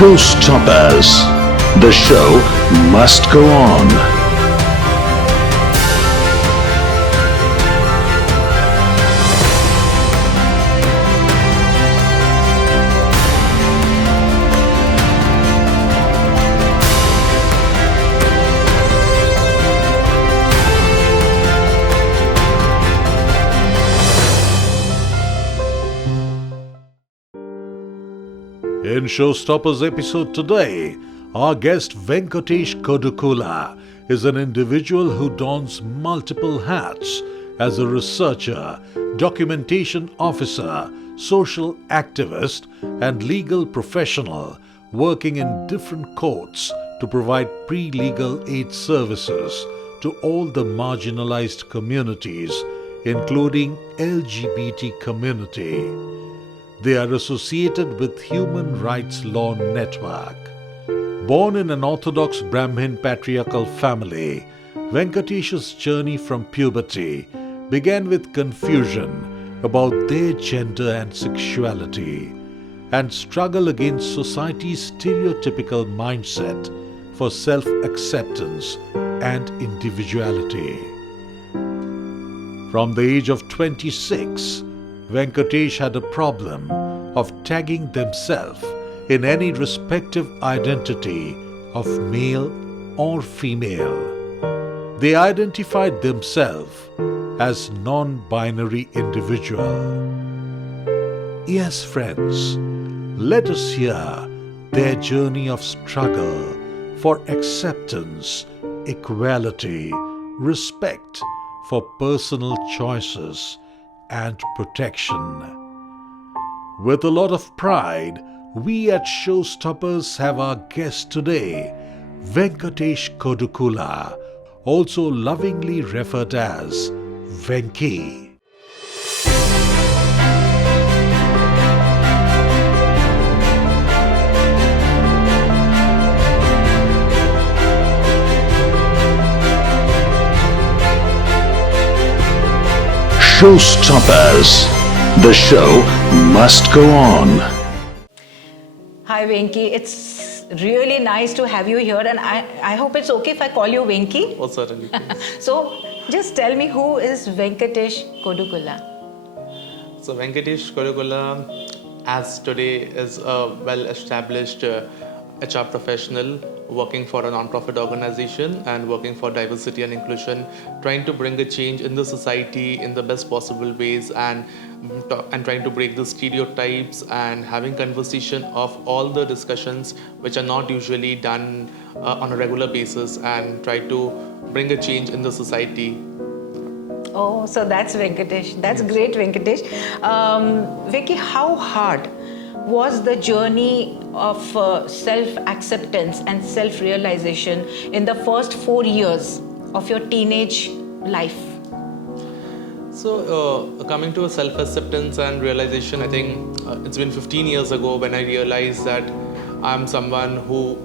Showstoppers. The show must go on. In Showstopperzz episode today, our guest Venkatesh Kodukula is an individual who dons multiple hats as a researcher, documentation officer, social activist, and legal professional working in different courts to provide pre-legal aid services to all the marginalized communities, including LGBT community. They are associated with Human Rights Law Network. Born in an Orthodox Brahmin patriarchal family, Venkatesh's journey from puberty began with confusion about their gender and sexuality and struggle against society's stereotypical mindset for self-acceptance and individuality. From the age of 26, Venkatesh had a problem of tagging themselves in any respective identity of male or female. They identified themselves as non-binary individual. Yes, friends, let us hear their journey of struggle for acceptance, equality, respect for personal choices, and protection. With a lot of pride, we at Showstoppers have our guest today, Venkatesh Kodukula, also lovingly referred as Venki. Showstoppers. The show must go on. Hi Venki, it's really nice to have you here, and I hope it's okay if I call you Venki. Oh, certainly. So just tell me, who is Venkatesh Kodukula? So Venkatesh Kodukula, as today, is a well-established HR professional working for a non-profit organization and working for diversity and inclusion, trying to bring a change in the society in the best possible ways, and trying to break the stereotypes and having conversation of all the discussions which are not usually done on a regular basis, and try to bring a change in the society. Oh, so that's Venkatesh. That's Yes. great, Venkatesh. Venki, how hard was the journey of self-acceptance and self-realization in the first 4 years of your teenage life? So coming to a self-acceptance and realization, I think it's been 15 years ago when I realized that I'm someone who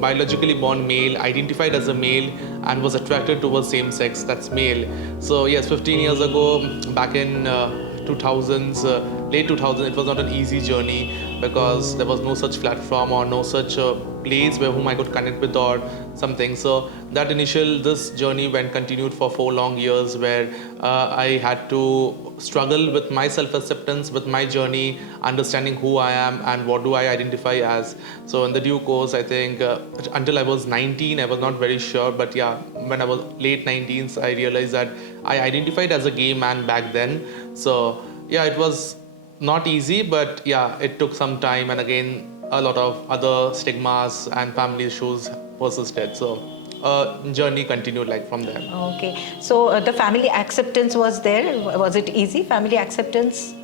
biologically born male, identified as a male, and was attracted towards same sex, that's male. So yes, 15 years ago, back in 2000s, late 2000s, it was not an easy journey because there was no such platform or no such place where whom I could connect with or something. So that this journey continued for 4 long years, where I had to struggle with my self-acceptance, with my journey, understanding who I am and what do I identify as. So in the due course, I think until I was 19, I was not very sure, but yeah, when I was late 19s, I realized that I identified as a gay man back then. So yeah, it was not easy, but yeah, it took some time, and again a lot of other stigmas and family issues persisted. So journey continued like from there. Okay, so the family acceptance was there. Was it easy, family acceptance?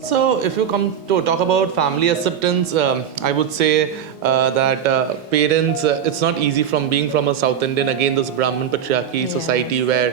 So if you come to talk about family acceptance, I would say that parents, it's not easy from being from a South Indian, again this Brahmin patriarchy society, where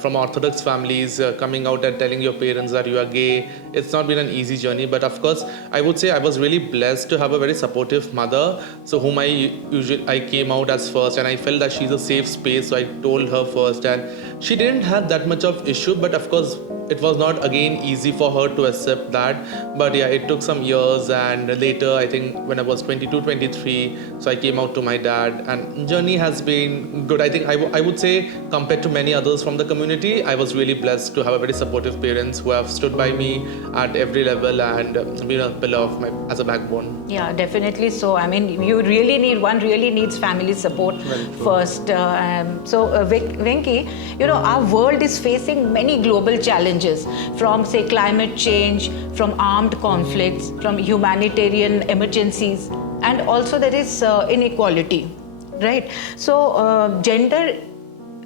from Orthodox families coming out and telling your parents that you are gay, it's not been an easy journey. But of course, I would say I was really blessed to have a very supportive mother, so whom I came out as first, and I felt that she's a safe space, so I told her first, and she didn't have that much of issue. But of course, it was not again easy for her to accept that. But yeah, it took some years, and later I think when I was 22, 23, so I came out to my dad, and journey has been good. I think I would say compared to many others from the community, I was really blessed to have a very supportive parents who have stood by me at every level and been a pillar of my as a backbone. Yeah, definitely. So, I mean, one really needs family support first. Venki, our world is facing many global challenges from, say, climate change, from armed conflicts, from humanitarian emergencies, and also there is inequality, right? So, gender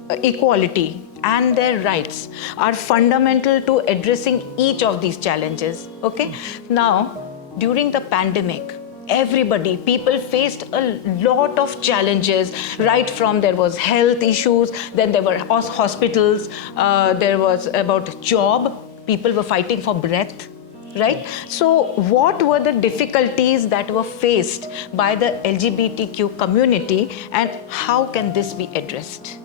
equality and their rights are fundamental to addressing each of these challenges. Okay, now during the pandemic, people faced a lot of challenges, right from there was health issues, then there were hospitals, there was about job, people were fighting for breath, right? So what were the difficulties that were faced by the LGBTQ community, and how can this be addressed?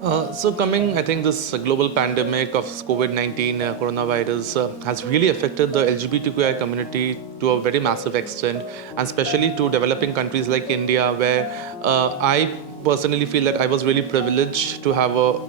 I think this global pandemic of COVID-19 coronavirus has really affected the LGBTQI community to a very massive extent, and especially to developing countries like India, where I personally feel that I was really privileged to have a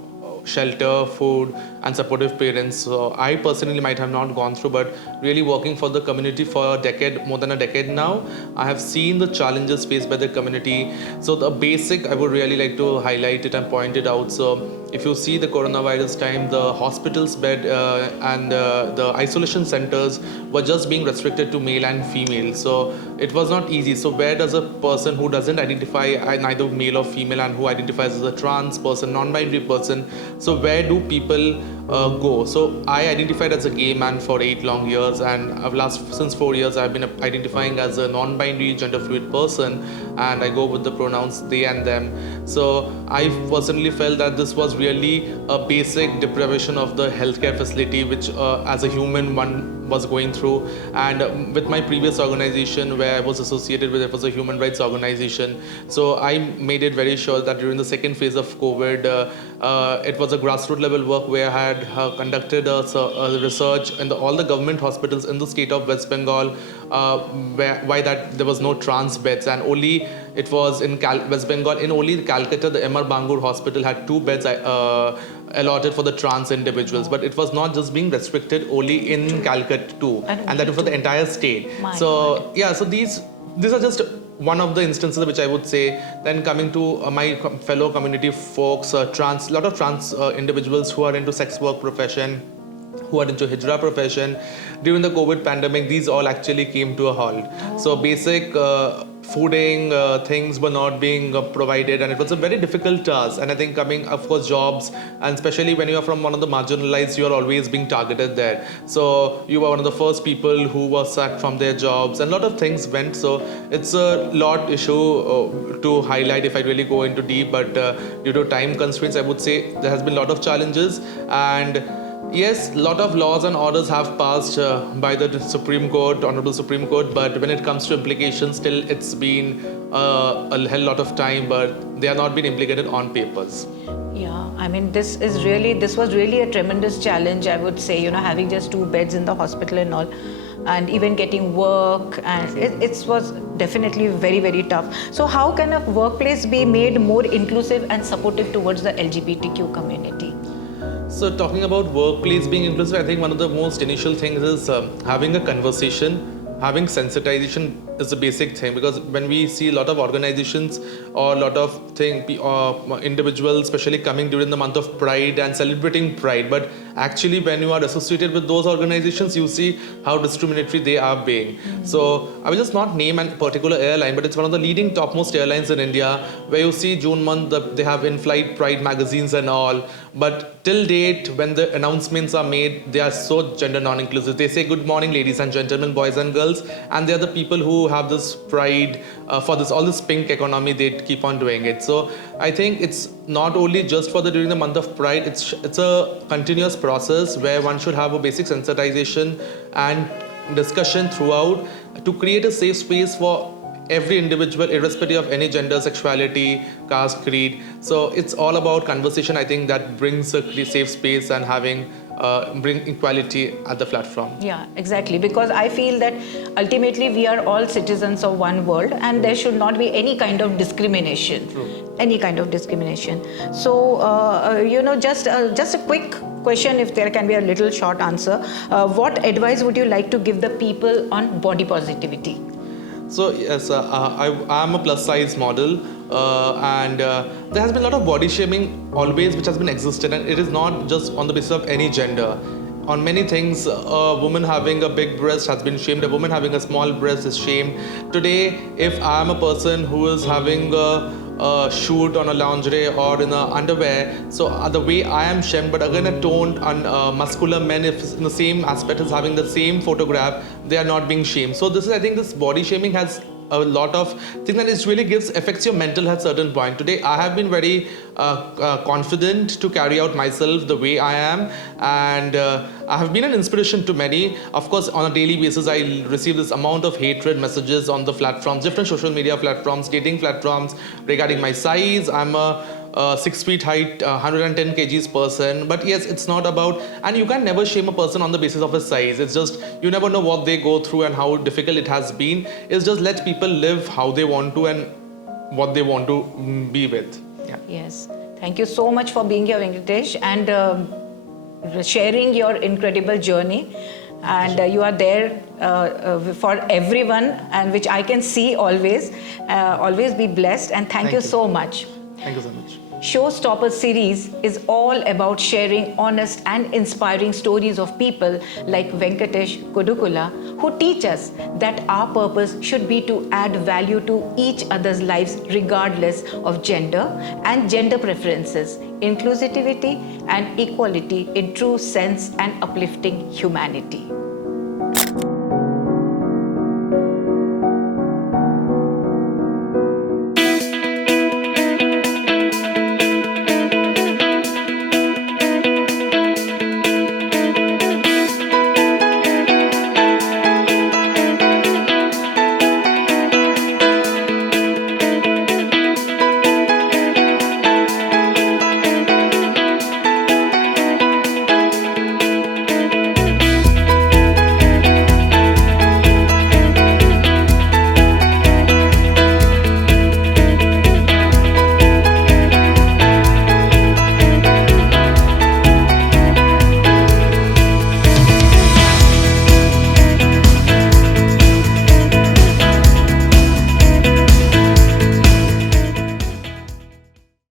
shelter, food, and supportive parents. So I personally might have not gone through, but really working for the community for more than a decade now, I have seen the challenges faced by the community. So the basic, I would really like to highlight it and point it out. So if you see the coronavirus time, the hospitals bed and the isolation centers were just being restricted to male and female. So it was not easy. So where does a person who doesn't identify neither male or female and who identifies as a trans person, non-binary person, so where do people go? So I identified as a gay man for 8 long years, and since 4 years I've been identifying as a non-binary gender fluid person, and I go with the pronouns they and them. So I personally felt that this was really a basic deprivation of the healthcare facility, which as a human one was going through. And with my previous organization where I was associated with, it was a human rights organization. So I made it very sure that during the second phase of COVID, it was a grassroots level work where I had conducted a research in all the government hospitals in the state of West Bengal, why that there was no trans beds, and only it was in West Bengal, in only Calcutta, the MR Bangur hospital had 2 beds allotted for the trans individuals, but it was not just being restricted only in Calcutta too, and that was for the entire state. So these are just one of the instances which I would say. Then coming to my fellow community folks, lot of trans individuals who are into sex work profession, who are into hijra profession, during the COVID pandemic, these all actually came to a halt. So basic fooding things were not being provided, and it was a very difficult task. And I think coming, of course, jobs, and especially when you are from one of the marginalized, you are always being targeted there. So you were one of the first people who were sacked from their jobs, and a lot of things went. So it's a lot issue to highlight if I really go into deep, but due to time constraints, I would say there has been a lot of challenges. And yes, a lot of laws and orders have passed by the Supreme Court, Honorable Supreme Court, but when it comes to implications, still it's been a hell lot of time, but they are not being implicated on papers. Yeah, I mean, this was really a tremendous challenge, I would say, having just 2 beds in the hospital and all, and even getting work, and it was definitely very, very tough. So how can a workplace be made more inclusive and supportive towards the LGBTQ community? So talking about workplace being inclusive, I think one of the most initial things is having a conversation. Having sensitization is a basic thing, because when we see a lot of organizations or a lot of individuals, especially coming during the month of Pride and celebrating Pride, but actually when you are associated with those organizations, you see how discriminatory they are being. So I will just not name a particular airline, but it's one of the leading topmost airlines in India, where you see June month they have in-flight Pride magazines and all, but till date when the announcements are made, they are so gender non-inclusive. They say good morning ladies and gentlemen, boys and girls, and they are the people who have this pride for all this pink economy. They keep on doing it. So I think it's not only just for during the month of Pride, it's a continuous process where one should have a basic sensitization and discussion throughout to create a safe space for every individual, irrespective of any gender, sexuality, caste, creed. So it's all about conversation. I think that brings a safe space and having bring equality at the platform. Yeah, exactly. Because I feel that ultimately we are all citizens of one world, and there should not be any kind of discrimination. Any kind of discrimination. So, just a quick question, if there can be a little short answer. What advice would you like to give the people on body positivity? So yes, I am a plus size model, and there has been a lot of body shaming always, which has been existed, and it is not just on the basis of any gender. On many things, a woman having a big breast has been shamed, a woman having a small breast is shamed. Today, if I am a person who is having a shoot on a lingerie or in a underwear, so the way I am shamed, but again a toned and muscular man, if in the same aspect is having the same photograph, they are not being shamed. So this is, I think, this body shaming has a lot of things that it really affects your mental health at a certain point. Today I have been very confident to carry out myself the way I am, and I have been an inspiration to many. Of course, on a daily basis I receive this amount of hatred messages on the platforms, different social media platforms, dating platforms, regarding my size. I'm a 6 feet height, 110 kgs person. But yes, it's not about, and you can never shame a person on the basis of his size. It's just, you never know what they go through and how difficult it has been. It's just let people live how they want to and what they want to be with. Yeah. Yes. Thank you so much for being here, Venkatesh, and sharing your incredible journey. And you are there for everyone, and which I can see always. Always be blessed, and thank you so much. Thank you so much. Showstopperzz series is all about sharing honest and inspiring stories of people like Venkatesh Kodukula, who teach us that our purpose should be to add value to each other's lives regardless of gender and gender preferences, inclusivity and equality in true sense, and uplifting humanity.